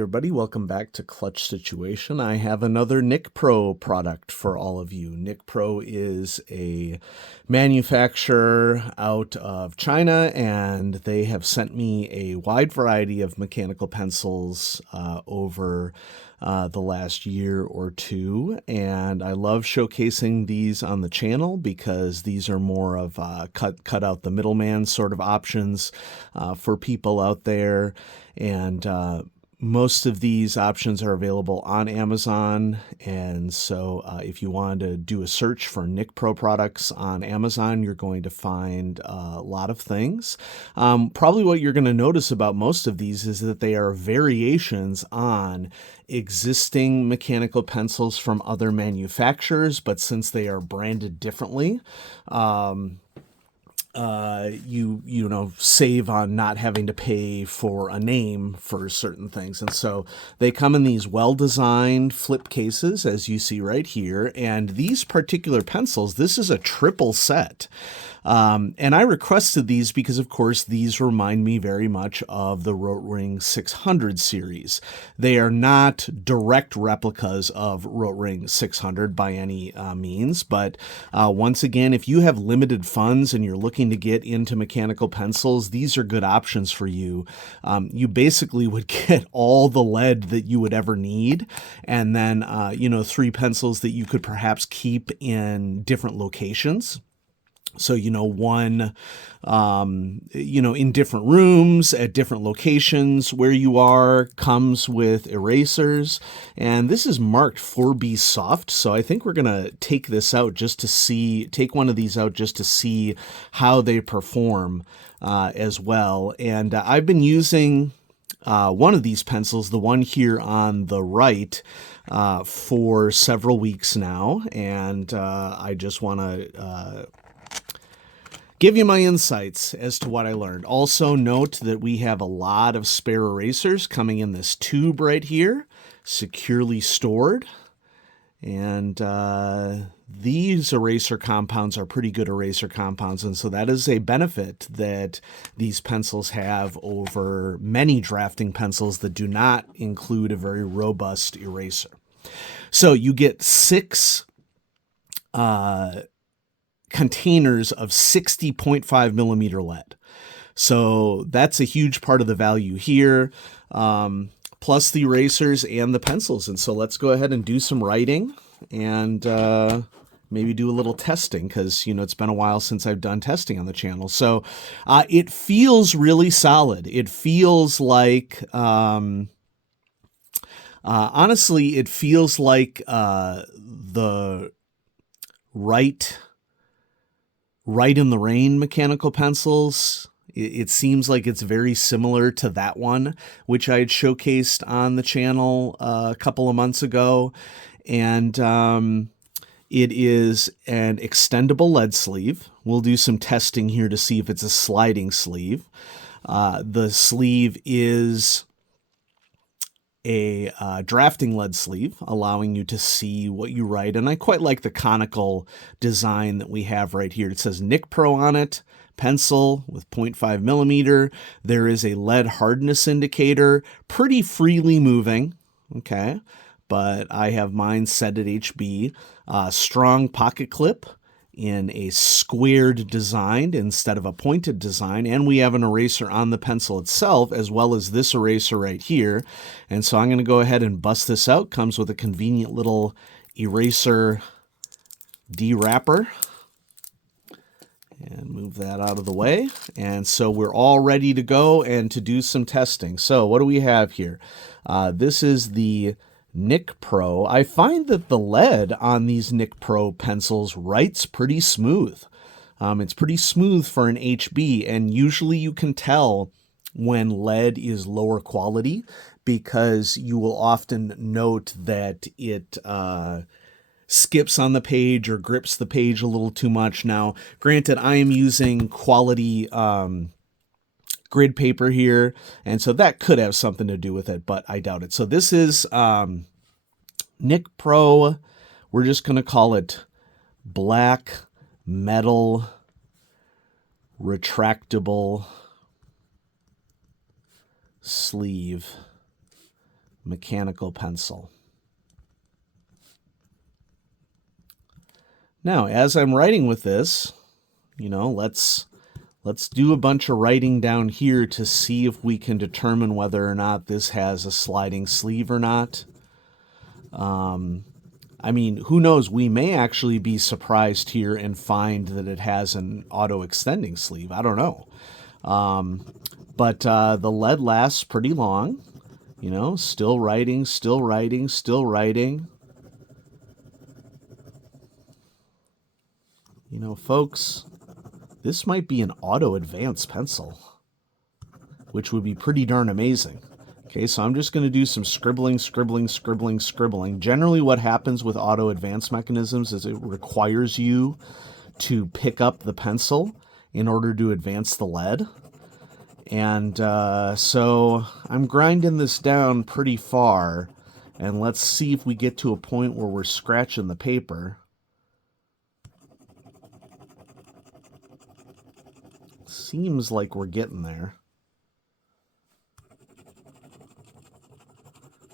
everybody, welcome back to Clutch Situation. I have another NicPro product for all of you. NicPro is a manufacturer out of China, and they have sent me a wide variety of mechanical pencils over the last year or two, and I love showcasing these on the channel because these are more of cut out the middleman sort of options for people out there. And most of these options are available on Amazon, and so if you want to do a search for NicPro products on Amazon, you're going to find a lot of things. Probably what you're going to notice about most of these is that they are variations on existing mechanical pencils from other manufacturers, but since they are branded differently, you know, save on not having to pay for a name for certain things. And so they come in these well-designed flip cases, as you see right here. And these particular pencils, this is a triple set. And I requested these because, of course, these remind me very much of the Rotring 600 series. They are not direct replicas of Rotring 600 by any means, but once again, if you have limited funds and you're looking to get into mechanical pencils, these are good options for you. You basically would get all the lead that you would ever need, and then, you know, 3 pencils that you could perhaps keep in different locations. So, you know, one, you know, in different rooms at different locations where you are, comes with erasers. And this is marked 4B soft. So I think we're going to take this out just to see, take one of these out just to see how they perform as well. And I've been using one of these pencils, the one here on the right, for several weeks now. And I just want to give you my insights as to what I learned. Also note that we have a lot of spare erasers coming in this tube right here, securely stored. And these eraser compounds are pretty good eraser compounds, and so that is a benefit that these pencils have over many drafting pencils that do not include a very robust eraser. So you get 6 containers of 60.5 millimeter lead. So that's a huge part of the value here, plus the erasers and the pencils. And so let's go ahead and do some writing and maybe do a little testing because, you know, it's been a while since I've done testing on the channel. So it feels really solid. It feels like, honestly, it feels like the Right in the Rain mechanical pencils. It seems like it's very similar to that one, which I had showcased on the channel a couple of months ago. And it is an extendable lead sleeve. We'll do some testing here to see if it's a sliding sleeve. The sleeve is a drafting lead sleeve, allowing you to see what you write. And I quite like the conical design that we have right here. It says NicPro on it, pencil with 0.5 millimeter. There is a lead hardness indicator, pretty freely moving, okay? But I have mine set at HB. Strong pocket clip in a squared design instead of a pointed design, and we have an eraser on the pencil itself as well as this eraser right here. And so I'm going to go ahead and bust this out. Comes with a convenient little eraser de-wrapper, and move that out of the way. And so we're all ready to go and to do some testing. So what do we have here? This is the NicPro. I find that the lead on these NicPro pencils writes pretty smooth. It's pretty smooth for an HB, and usually you can tell when lead is lower quality because you will often note that it skips on the page or grips the page a little too much. Now, granted, I am using quality grid paper here, and so that could have something to do with it, but I doubt it. So this is NicPro. We're just going to call it black metal retractable sleeve mechanical pencil. Now, as I'm writing with this, let's do a bunch of writing down here to see if we can determine whether or not this has a sliding sleeve or not. I mean, who knows? We may actually be surprised here and find that it has an auto-extending sleeve. I don't know. But the lead lasts pretty long. Still writing, still writing, still writing. Folks, this might be an auto-advance pencil, which would be pretty darn amazing. Okay, so I'm just going to do some scribbling. Generally what happens with auto-advance mechanisms is it requires you to pick up the pencil in order to advance the lead. And so I'm grinding this down pretty far, and let's see if we get to a point where we're scratching the paper. Seems like we're getting there.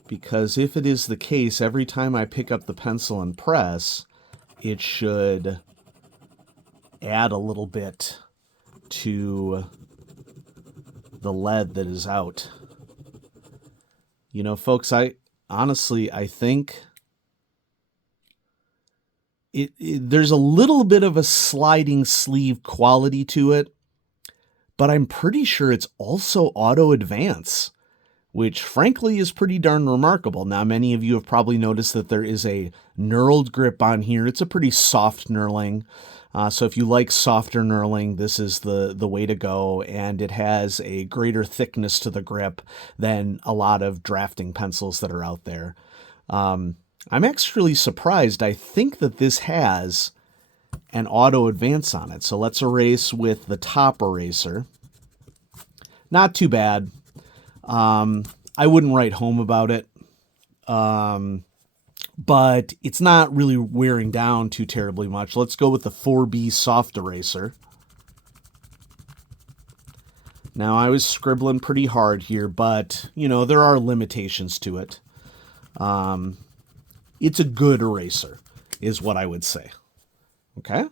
Because if it is the case, every time I pick up the pencil and press, it should add a little bit to the lead that is out. Folks, I think there's a little bit of a sliding sleeve quality to it, but I'm pretty sure it's also auto advance, which frankly is pretty darn remarkable. Now, many of you have probably noticed that there is a knurled grip on here. It's a pretty soft knurling. So if you like softer knurling, this is the way to go, and it has a greater thickness to the grip than a lot of drafting pencils that are out there. I'm actually surprised. I think that this has an auto advance on it. So let's erase with the top eraser. Not too bad. I wouldn't write home about it. But it's not really wearing down too terribly much. Let's go with the 4B soft eraser. Now, I was scribbling pretty hard here, but, there are limitations to it. It's a good eraser, is what I would say. Okay?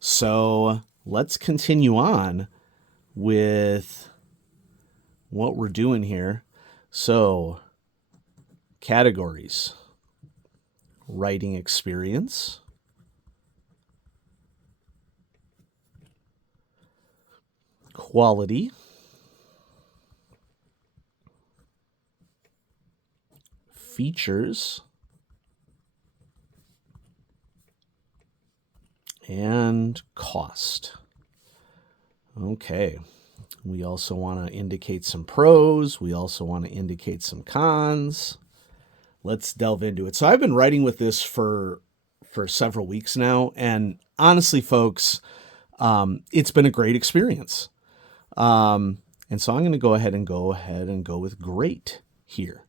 So, let's continue on with what we're doing here. So, categories. Writing experience, quality, features, and cost. Okay. We also want to indicate some pros. We also want to indicate some cons. Let's delve into it. So I've been writing with this for several weeks now, and honestly, folks, it's been a great experience. And so I'm going to go ahead and go with great here.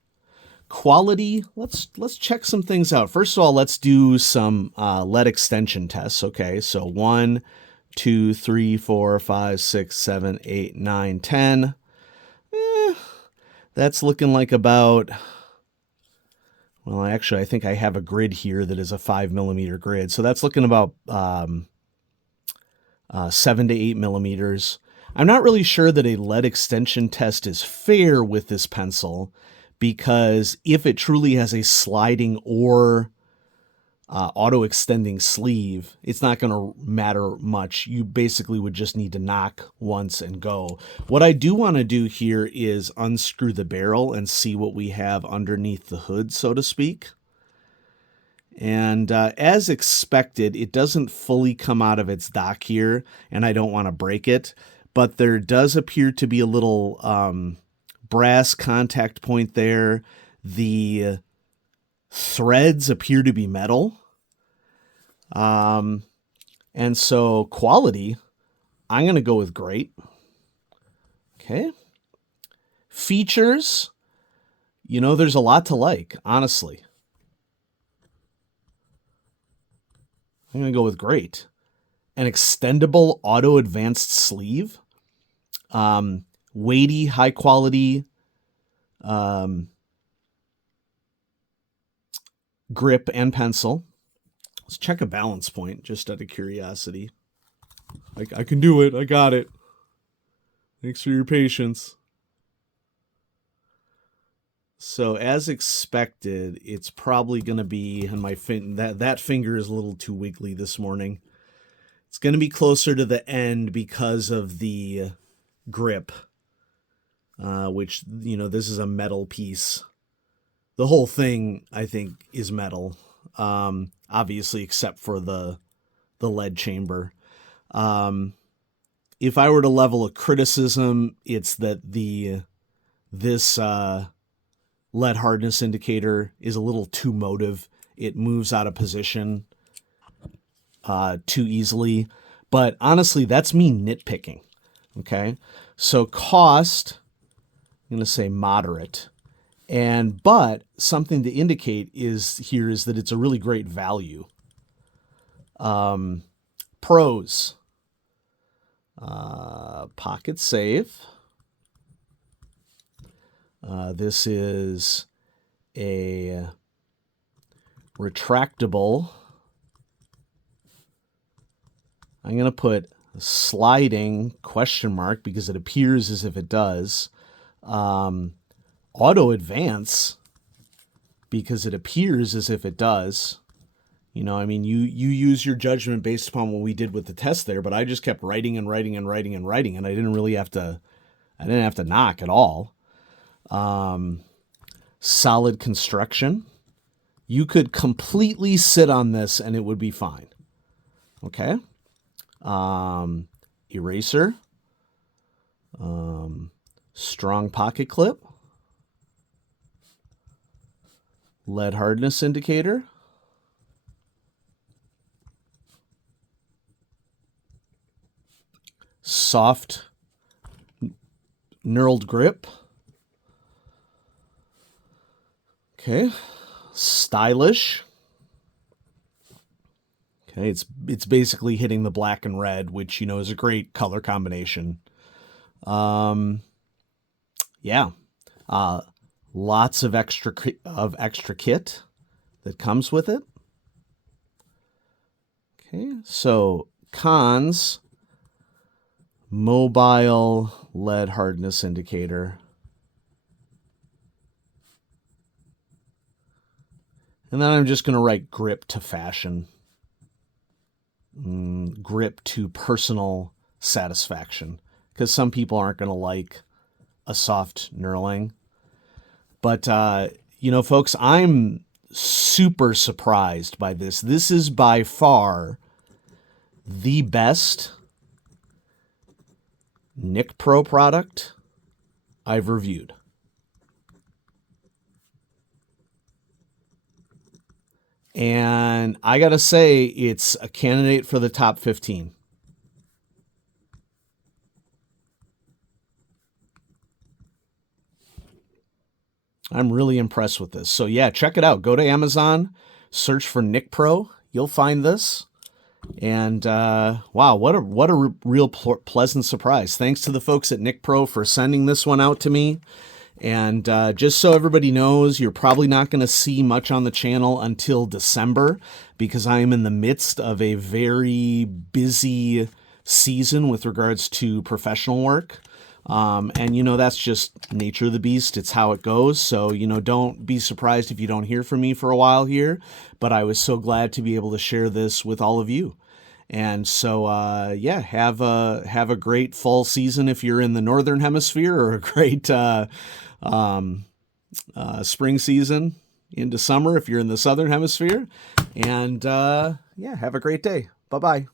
Quality, let's check some things out. First of all, let's do some lead extension tests. Okay, so 1, 2, 3, 4, 5, 6, 7, 8, 9, 10. That's looking like about... Well, actually, I think I have a grid here that is a 5mm grid. So that's looking about 7 to 8 millimeters. I'm not really sure that a lead extension test is fair with this pencil, because if it truly has a sliding or auto-extending sleeve, it's not going to matter much. You basically would just need to knock once and go. What I do want to do here is unscrew the barrel and see what we have underneath the hood, so to speak. And as expected, it doesn't fully come out of its dock here, and I don't want to break it, but there does appear to be a little brass contact point there. The threads appear to be metal. And so quality, I'm going to go with great. Okay. Features, there's a lot to like, honestly. I'm going to go with great. An extendable auto advanced sleeve. Weighty, high quality, grip and pencil. Let's check a balance point, just out of curiosity. I can do it. I got it. Thanks for your patience. So as expected, it's probably going to be, and that finger is a little too wiggly this morning. It's going to be closer to the end because of the grip, which, this is a metal piece. The whole thing, I think, is metal, obviously, except for the lead chamber. If I were to level a criticism, it's that this lead hardness indicator is a little too motive. It moves out of position too easily. But honestly, that's me nitpicking. Okay, so cost, I'm going to say moderate. But something to indicate is that it's a really great value. Pros. Pocket safe. This is a retractable. I'm going to put a sliding question mark because it appears as if it does. Auto advance because it appears as if it does. You use your judgment based upon what we did with the test there, but I just kept writing and writing and writing and writing, and I didn't have to knock at all. Solid construction. You could completely sit on this and it would be fine. Okay. Eraser. Strong pocket clip. Lead hardness indicator. Soft knurled grip. Okay. Stylish. Okay, it's basically hitting the black and red, which is a great color combination. Yeah. Lots of extra kit that comes with it. Okay, so cons: mobile lead hardness indicator. And then I'm just going to write grip to fashion. Grip to personal satisfaction. Because some people aren't going to like a soft knurling. But, folks, I'm super surprised by this. This is by far the best NicPro product I've reviewed. And I got to say, it's a candidate for the top 15. I'm really impressed with this. So yeah, check it out. Go to Amazon, search for NicPro. You'll find this. And wow, what a real pleasant surprise. Thanks to the folks at NicPro for sending this one out to me. And just so everybody knows, you're probably not going to see much on the channel until December because I am in the midst of a very busy season with regards to professional work. And that's just nature of the beast. It's how it goes. So, don't be surprised if you don't hear from me for a while here, but I was so glad to be able to share this with all of you. And so, yeah, have a great fall season if you're in the Northern Hemisphere, or a great, spring season into summer if you're in the Southern Hemisphere. And, yeah, have a great day. Bye-bye.